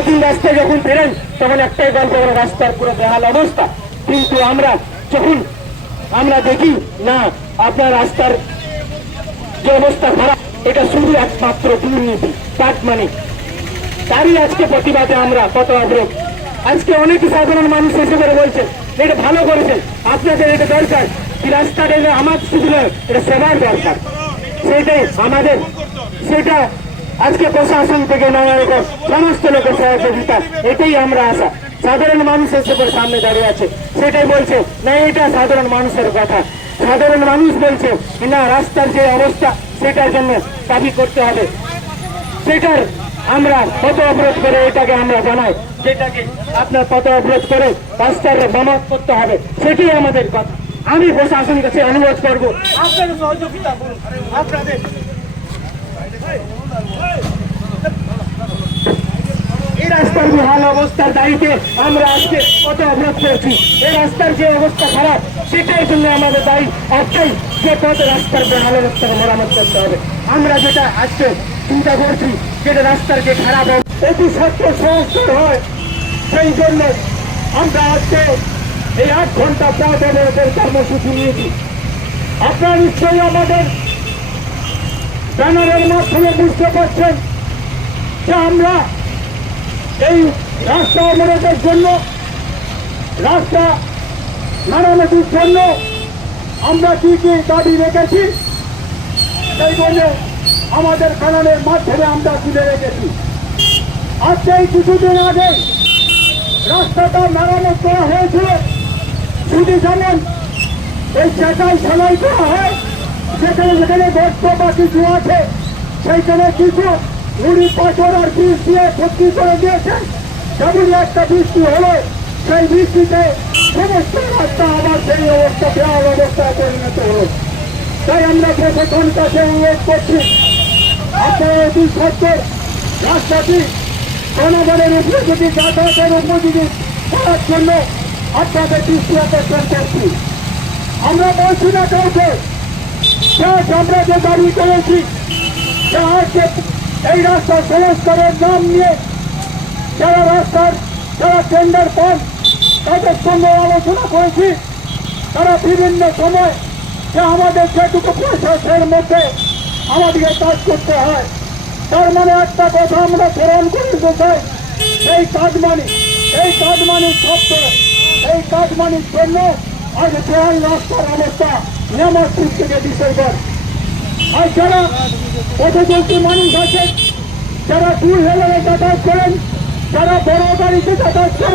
সারাদিন রাস্তায় যখন ফেরেন তখন একটাই গল্প করে রাস্তার পুরো বেহাল অবস্থা। কিন্তু আমরা যখন আমরা দেখি না আপনার রাস্তার যে অবস্থা খারাপ, এটা শুধু একমাত্র দুর্নীতি, কাটমানি। তারই আজকে প্রতিবাদে আমরা কত অবরোধ। আজকে অনেক সাধারণ মানুষ এসে করে বলছেন এটা ভালো করেছেন, আপনাদের এটা দরকার কি রাস্তাটা আমার শুধু নয়, এটা সবার দরকার। সেটাই আমাদের, সেটা আজকে প্রশাসন থেকে নানারকম সমস্ত লোকের সহযোগিতা, এটাই আমরা আশা। সাধারণ মানুষ এসে করে সামনে দাঁড়িয়ে আছে, সেটাই বলছে না এটা সাধারণ মানুষের কথা। সাধারণ মানুষ বলছে না রাস্তার যে অবস্থা সেটার জন্য দাবি করতে হবে, সেটার আমরা পথ অবরোধ করে এটাকে আমরা জানাই, যেটাকে আপনার পথ অবরোধ করে রাস্তার মেরামত করতে হবে, সেটাই আমাদের কথা। আমি প্রশাসনের কাছে অনুরোধ করবো আপনাদের সহযোগিতা করুন। আপনাদের এই রাস্তার বেহাল অবস্থার দায়িত্বে আমরা আজকে পথ অবরোধ করছি। এই রাস্তার যে অবস্থা খারাপ সেটার জন্য আমাদের দায়ী একটাই, যে পথ রাস্তার বেহাল অবস্থাকে মেরামত করতে হবে। আমরা যেটা আজকে চিন্তা করছি যেটা রাস্তার যে খারাপ অতি সত্তর সংস্কার হয়, সেই জন্য আমরা আজকে এই 8 ঘন্টা পথ অবরোধের কর্মসূচি নিয়েছি। আপনারা নিশ্চয়ই আমাদের ব্যানারের মাধ্যমে বুঝতে পারছেন যে আমরা এই রাস্তা অবরোধের জন্য, রাস্তা মেরামতির জন্য আমরা কি কি দাবি রেখেছি, সেই জন্য আমাদের ব্যানারের মাধ্যমে আমরা তুলে রেখেছি। আজকে কিছুদিন আগে রাস্তাটা মেরামত করা হয়েছিল, শুধু জানেন এই চাকাই সেলাই করা হয়, যেখানে যেখানে গর্ত বা কিছু আছে সেইখানে কিছু নুড়ি পাথর আর বীজ দিয়ে ভর্তি করে দিয়েছেন। যেমন একটা বৃষ্টি হলো, সেই বৃষ্টিতে সমস্ত রাস্তা আবার সেই অবস্থা বেহাল অবস্থায় পরিণত হলো। তাই আমরা প্রশাসনের কাছে অনুরোধ করছি আপনারা অতি সত্তর রাস্তাটি জনগণের উপযোগী, যাতায়াতের উপযোগী করার জন্য আপনাদের দৃষ্টি আকর্ষণ করছি। আমরা বলছি না কাউকে, আমরা যে দাবি করেছি যে আজকে এই রাস্তার সংস্কারের নাম নিয়ে যারা রাস্তার যারা টেন্ডার পান তাদের সঙ্গে আলোচনা করেছি, তারা বিভিন্ন সময় যে আমাদের যেটুকু পয়সা সের মধ্যে আমাদেরকে কাজ করতে হয়, তার মানে একটা কথা আমরা স্মরণ করে দিতে চাই, এই কাজমানির শব্দ, এই কাজমানির জন্য আজ বেহাল রাস্তার অবস্থা নিয়ামতপুর থেকে ডিসেম্বর। আর যারা পথচলতি মানুষ আছেন, যারা টু হুইলারে যাতায়াত করেন, যারা বড় গাড়িতে যাতায়াত করেন,